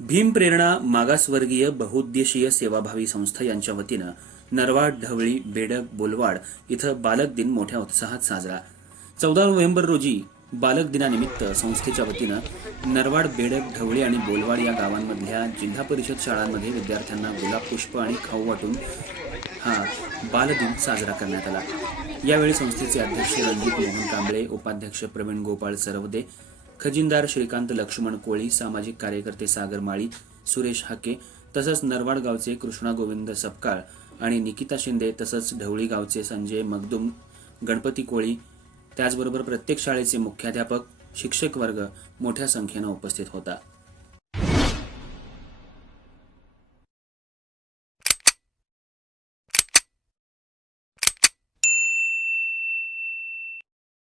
भीम प्रेरणा मागासवर्गीय बहुउद्देशीय सेवाभावी संस्था यांच्या वतीनं नरवाड, ढवळी, बेडग, बोलवाड इथं बालक दिन मोठ्या उत्साहात साजरा. 14 नोव्हेंबर रोजी बालक दिनानिमित्त संस्थेच्या वतीनं नरवाड, बेडग, ढवळी आणि बोलवाड या गावांमधल्या जिल्हा परिषद शाळांमध्ये विद्यार्थ्यांना गुलाब पुष्प आणि खाऊ वाटून हा बालदिन साजरा करण्यात आला. यावेळी संस्थेचे अध्यक्ष रणजित मोहन कांबळे, उपाध्यक्ष प्रवीण गोपाळ सरवदे, खजिनदार श्रीकांत लक्ष्मण कोळी, सामाजिक कार्यकर्ते सागर माळी, सुरेश हाके, तसंच नरवाड गावचे कृष्णा गोविंद सपकाळ आणि निकिता शिंदे, तसंच ढवळी गावचे संजय मगदुम, गणपती कोळी, त्याचबरोबर प्रत्येक शाळेचे मुख्याध्यापक, शिक्षक वर्ग मोठ्या संख्येनं उपस्थित होता.